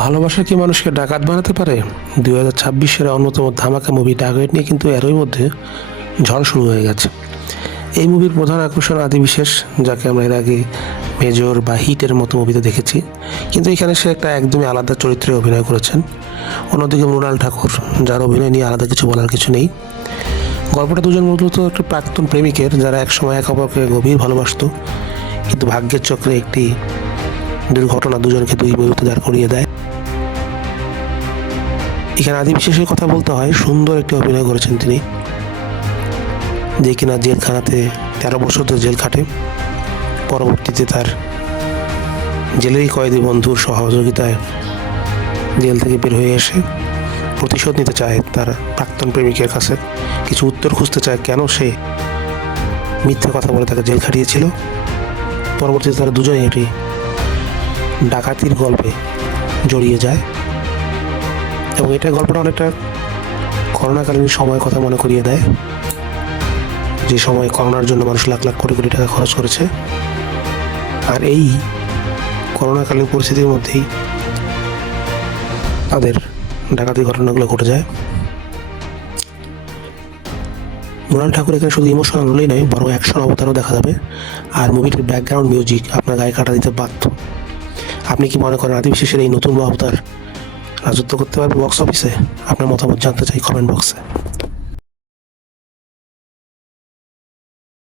ভালোবাসা কি মানুষকে ডাকাত বানাতে পারে? 2026-এর অন্যতম ধামাকা মুভি টার্গেট নিয়ে কিন্তু এরই মধ্যে ঝড় শুরু হয়ে গেছে। এই মুভির প্রধান আকর্ষণ আদি বিশেষ, যাকে আমরা এর আগে মেজর বা হিটের মতো মুভিতে দেখেছি, কিন্তু এখানে সে একটা একদমই আলাদা চরিত্রে অভিনয় করেছেন। অন্যদিকে মৃণাল ঠাকুর, যার অভিনয় নিয়ে আলাদা কিছু বলার কিছু নেই। গল্পটা দুজন মূলত একটা প্রাক্তন প্রেমিকের, যারা একসময় একে অপরকে গভীর ভালোবাসত, কিন্তু ভাগ্যের চক্রে একটি দুর্ঘটনা দুজনকে দুই মুহূর্তে দাঁড় করিয়ে দেয়। এখানে আদি বিশেষের কথা বলতে হয়, সুন্দর একটি অভিনয় করেছেন তিনি, যে কিনা জেলখানাতে 13 বছর ধরে জেল খাটে। পরবর্তীতে তার জেলেরই কয়েদি বন্ধুর সহযোগিতায় জেল থেকে বের হয়ে এসে প্রতিশোধ নিতে চায় তার প্রাক্তন প্রেমিকের কাছে, কিছু উত্তর খুঁজতে চায় কেন সে মিথ্যে কথা বলে তাকে জেল খাটিয়েছিল। পরবর্তীতে তারা দুজনে একটি ডাকাতির গল্পে জড়িয়ে যায়, এবং এটা গল্পটা অনেকটা করোনাকালীন সময়ের কথা মনে করিয়ে দেয়, যে সময় করোনার জন্য মানুষ লাখ লাখ কোটি কোটি টাকা খরচ করেছে। আর এই করোনাকালীন পরিস্থিতির মধ্যেই তাদের ডাকাতি ঘটনাগুলো ঘটে যায়। মৃণাল ঠাকুর এখানে শুধু ইমোশনাল রোলেই নয়, বরং অ্যাকশন অবতারও দেখা যাবে। আর মুভিটির ব্যাকগ্রাউন্ড মিউজিক আপনার গায়ে কাটা দিতে বাধ্য। আপনি কি মনে করেন আদি বিশেষের এই নতুন অবতার রাজত্ব করতে পারবে বক্স অফিসে? আপনার মতামত জানতে চাই কমেন্ট বক্সে।